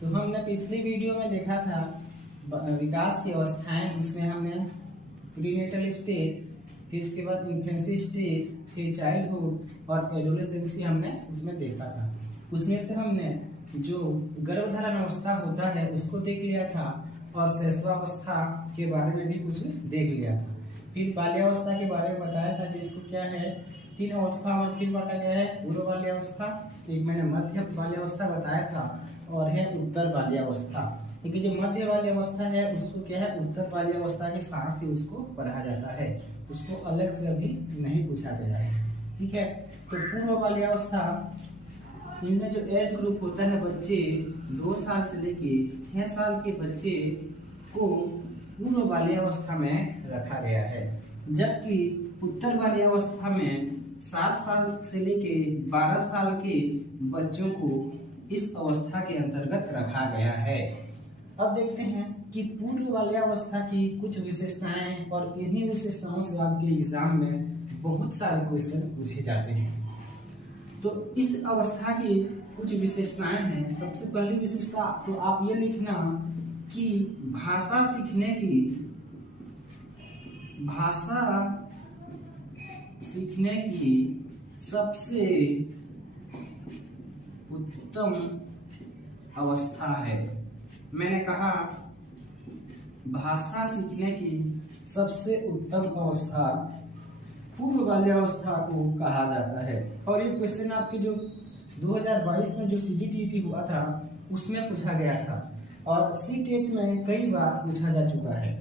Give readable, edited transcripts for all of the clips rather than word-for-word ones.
तो हमने पिछली वीडियो में देखा था विकास की अवस्थाएं। इसमें हमने प्रीनेटल स्टेज, फिर इसके बाद इन्फेंसी स्टेज, फिर चाइल्डहुड और एडोलेसेंसी हमने उसमें देखा था। उसमें से हमने जो गर्भधारण अवस्था होता है उसको देख लिया था और शैशवावस्था के बारे में भी कुछ देख लिया था। फिर बाल्यावस्था के बारे में बताया था जिसको क्या है 3 अवस्था में फिर बांटा गया है। पूर्व बाल्यावस्था, एक मैंने मध्य बाल्यावस्था बताया था और है उत्तर बाल्यावस्था। क्योंकि जो मध्य बाल्यावस्था है उसको क्या है उत्तर बाल्यावस्था के साथ ही उसको पढ़ा जाता है, उसको अलग से अभी नहीं पूछा गया है। ठीक है, तो पूर्व बाल्यावस्था, इनमें जो एज ग्रुप होता है बच्चे 2 साल से लेके 6 साल के बच्चे को पूर्व बाल्यावस्था में रखा गया है, जबकि उत्तर बाल्यावस्था में 7 साल से लेके 12 साल के बच्चों को इस अवस्था के अंतर्गत रखा गया है। अब देखते हैं कि पूर्व बाल्यावस्था की कुछ विशेषताएं, और इन्हीं विशेषताओं से आपके एग्जाम में बहुत सारे क्वेश्चन पूछे जाते हैं। तो इस अवस्था की कुछ विशेषताएं हैं। सबसे पहली विशेषता तो आप ये लिखना कि भाषा सीखने की सबसे उत्तम अवस्था है। मैंने कहा भाषा सीखने की सबसे उत्तम अवस्था पूर्व बाल्यावस्था को कहा जाता है। और ये क्वेश्चन आपके जो 2022 में जो CGTT हुआ था उसमें पूछा गया था और CTET में कई बार पूछा जा चुका है।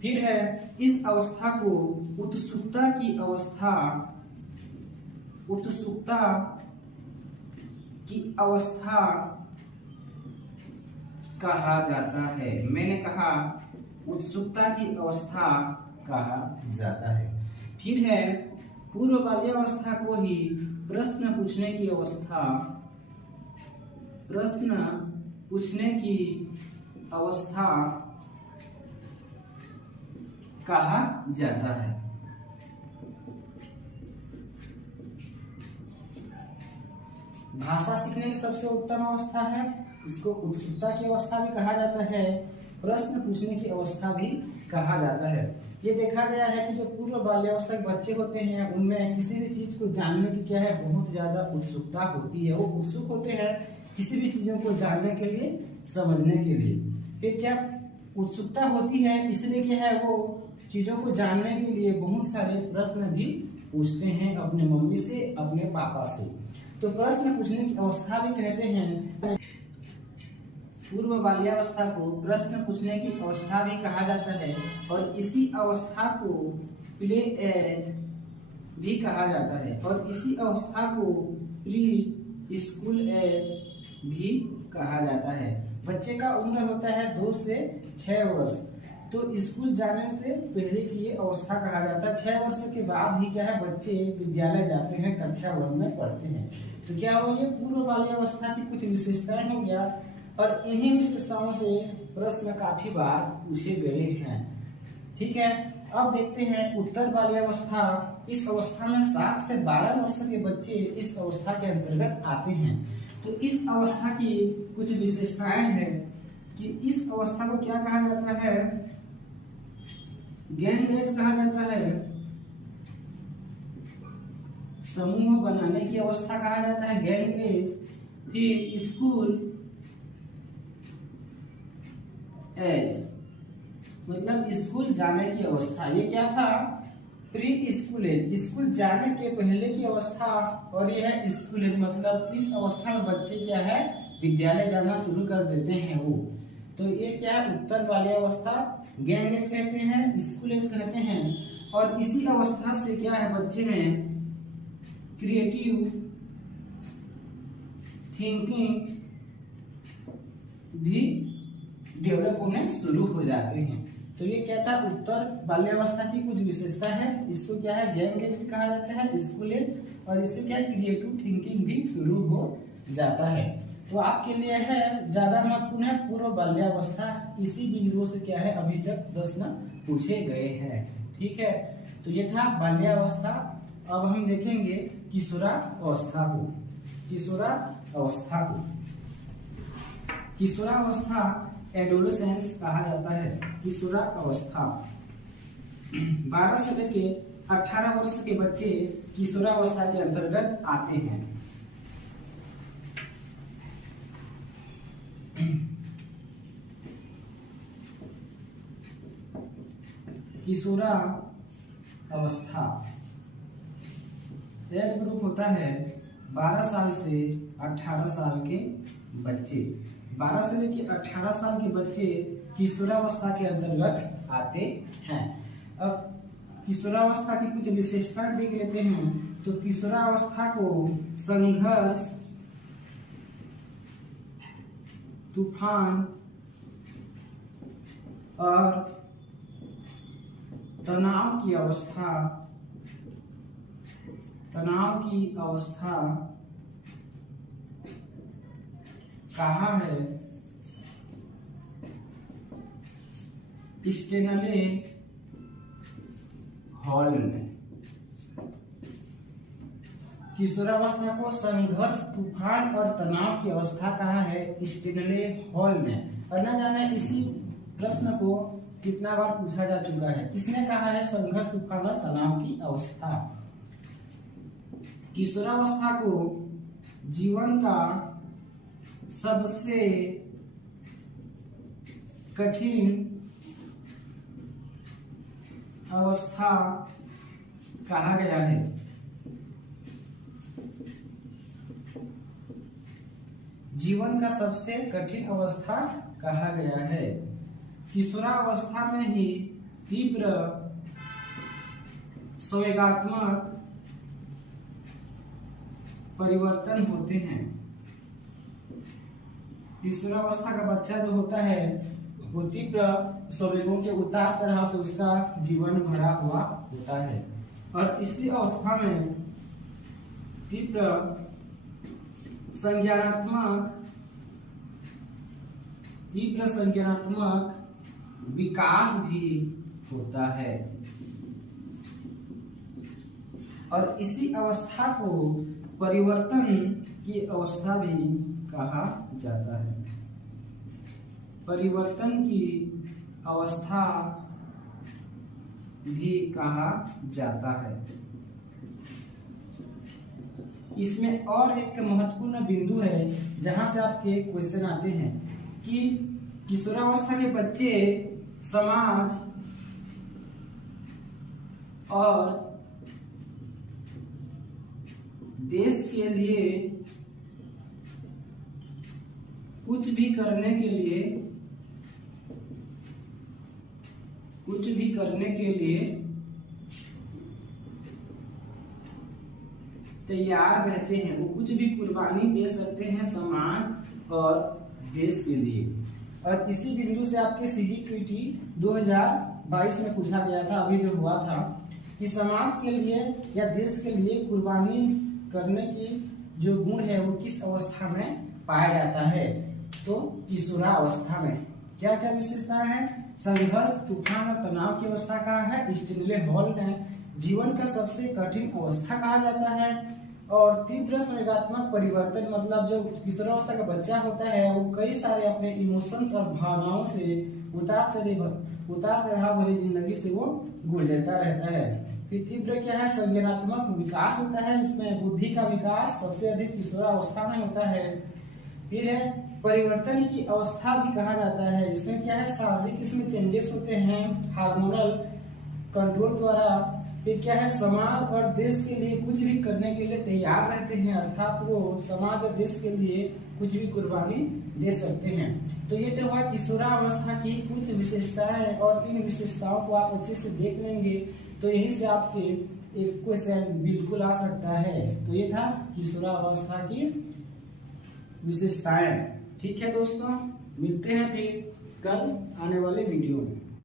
फिर है इस अवस्था को उत्सुकता की अवस्था कहा जाता है। मैंने कहा उत्सुकता की अवस्था कहा जाता है। फिर है पूर्व बाल्यावस्था को ही प्रश्न पूछने की अवस्था कहा जाता है। भाषा सीखने की सबसे उत्तम अवस्था है, इसको उत्सुकता की अवस्था भी कहा जाता है, प्रश्न पूछने की अवस्था भी कहा जाता है। ये देखा गया है कि जो पूर्व बाल्यावस्था के बच्चे होते हैं उनमें किसी भी चीज को जानने की क्या है बहुत ज्यादा उत्सुकता होती है। वो उत्सुक होते हैं किसी भी चीजों को जानने के लिए, समझने के लिए। फिर क्या उत्सुकता होती है इसलिए क्या है वो चीजों को जानने के लिए बहुत सारे प्रश्न भी पूछते हैं अपने मम्मी से, अपने पापा से। तो प्रश्न पूछने की अवस्था भी कहते हैं। पूर्व बाल्यावस्था को प्रश्न पूछने की अवस्था भी कहा जाता है और इसी अवस्था को प्ले एज भी कहा जाता है और इसी अवस्था को प्री स्कूल एज भी कहा जाता है। बच्चे का उम्र होता है 2 से 6 वर्ष, तो स्कूल जाने से पहले की ये अवस्था कहा जाता है। 6 वर्ष के बाद ही क्या है बच्चे विद्यालय जाते हैं, कक्षा 1 में पढ़ते हैं। तो क्या हो, ये पूर्व बाल्यावस्था की कुछ विशेषताएं हो गया और इन्हीं विशेषताओं से प्रश्न काफी बार पूछे गए हैं। ठीक है, अब देखते हैं उत्तर बाल्यावस्था। इस अवस्था में 7 से 12 वर्ष के बच्चे इस अवस्था के अंतर्गत आते हैं। तो इस अवस्था की कुछ विशेषताएं हैं कि इस अवस्था को क्या कहा जाता है, गैंग एज कहा जाता है, समूह बनाने की अवस्था कहा जाता है गैंग एज, फिर स्कूल एज मतलब स्कूल जाने की अवस्था। ये क्या था, प्री स्कूल एज, स्कूल जाने के पहले की अवस्था, और यह है स्कूल एज मतलब इस अवस्था में बच्चे क्या है विद्यालय जाना शुरू कर देते हैं वो। तो ये क्या है उत्तर बाल्यावस्था, गैंग एज कहते हैं, स्कूल एज कहते हैं। और इसी अवस्था से क्या है बच्चे में क्रिएटिव थिंकिंग भी डेवलप होने शुरू हो जाते हैं। तो ये क्या था उत्तर बाल्यावस्था की कुछ विशेषता है। इसको क्या है गैंग एज भी कहा जाता है, स्कूल एज, और इससे क्या क्रिएटिव थिंकिंग भी शुरू हो जाता है। तो आपके लिए है ज्यादा महत्वपूर्ण है पूर्व बाल्यावस्था। इसी बिंदुओं से क्या है अभी तक प्रश्न पूछे गए हैं। ठीक है, तो ये था बाल्यावस्था। अब हम देखेंगे किशोरावस्था को। किशोरावस्था एडोलेसेंस कहा जाता है। किशोरावस्था 12 से लेके 18 वर्ष के बच्चे किशोरावस्था के अंतर्गत आते हैं। किशोरावस्था एज ग्रुप होता है 12 साल से 18 साल के बच्चे। 12 से लेकर 18 साल के बच्चे किशोरावस्था के अंतर्गत आते हैं। अब किशोरावस्था की कुछ विशेषताएं देख लेते हैं। तो किशोरावस्था को संघर्ष, तूफान और तनाव की अवस्था कहा है। स्टेनले हॉल ने किशोरावस्था को संघर्ष, तूफान और तनाव की अवस्था कहा है स्टेनले हॉल ने। और न जाने इसी प्रश्न को कितना बार पूछा जा चुका है। किसने कहा है संघर्ष, तूफान और तनाव की अवस्था? किशोरावस्था को जीवन का सबसे कठिन अवस्था कहा गया है। जीवन का सबसे कठिन अवस्था कहा गया है। किशोरावस्था में ही तीव्र संवेगात्मक परिवर्तन होते हैं। किशोरावस्था का बच्चा जो होता है वो तीव्र संवेगों के उतार चढ़ाव से उसका जीवन भरा हुआ होता है। और इसी अवस्था में तीव्र संज्ञानात्मक विकास भी होता है। और इसी अवस्था को परिवर्तन की अवस्था भी कहा जाता है। परिवर्तन की अवस्था भी कहा जाता है। इसमें और एक महत्वपूर्ण बिंदु है जहां से आपके क्वेश्चन आते हैं कि किशोरावस्था के बच्चे समाज और देश के लिए कुछ भी करने के लिए तैयार रहते हैं। वो कुछ भी कुर्बानी दे सकते हैं समाज और देश के लिए। और इसी बिंदु से आपके CGTT 2022 में पूछा गया था, अभी जो हुआ था, कि समाज के लिए या देश के लिए कुर्बानी करने की जो गुण है वो किस अवस्था में पाया जाता है? तो किशोरावस्था में। क्या क्या विशेषताएं हैं? संघर्ष, तूफान और तनाव की अवस्था कहा है स्टेनले हॉल ने। जीवन का सबसे कठिन अवस्था कहा जाता है। और तीव्र संवेगात्मक परिवर्तन, मतलब जो किशोरावस्था का बच्चा होता है वो कई सारे अपने इमोशंस और भावनाओं से उतार चढ़ाव भरी जिंदगी से वो गुजरता रहता है। फिर तीव्र क्या है? संज्ञानात्मक विकास होता है। इसमें बुद्धि का विकास सबसे अधिक किशोरावस्था में होता है। फिर है परिवर्तन की अवस्था भी कहा जाता है। इसमें क्या है? शारीरिक इसमें चेंजेस होते हैं हार्मोनल कंट्रोल द्वारा। फिर क्या है? समाज और देश के लिए कुछ भी करने के लिए तैयार रहते हैं, अर्थात वो समाज और देश के लिए कुछ भी कुर्बानी दे सकते हैं। तो ये तो हुआ किशोरावस्था की कुछ विशेषताएं। और इन विशेषताओं को आप अच्छे से देख लेंगे तो यही से आपके एक क्वेश्चन बिल्कुल आ सकता है। तो ये था किशोरावस्था की विशेषताएं। ठीक है दोस्तों, मिलते हैं फिर कल आने वाले वीडियो में।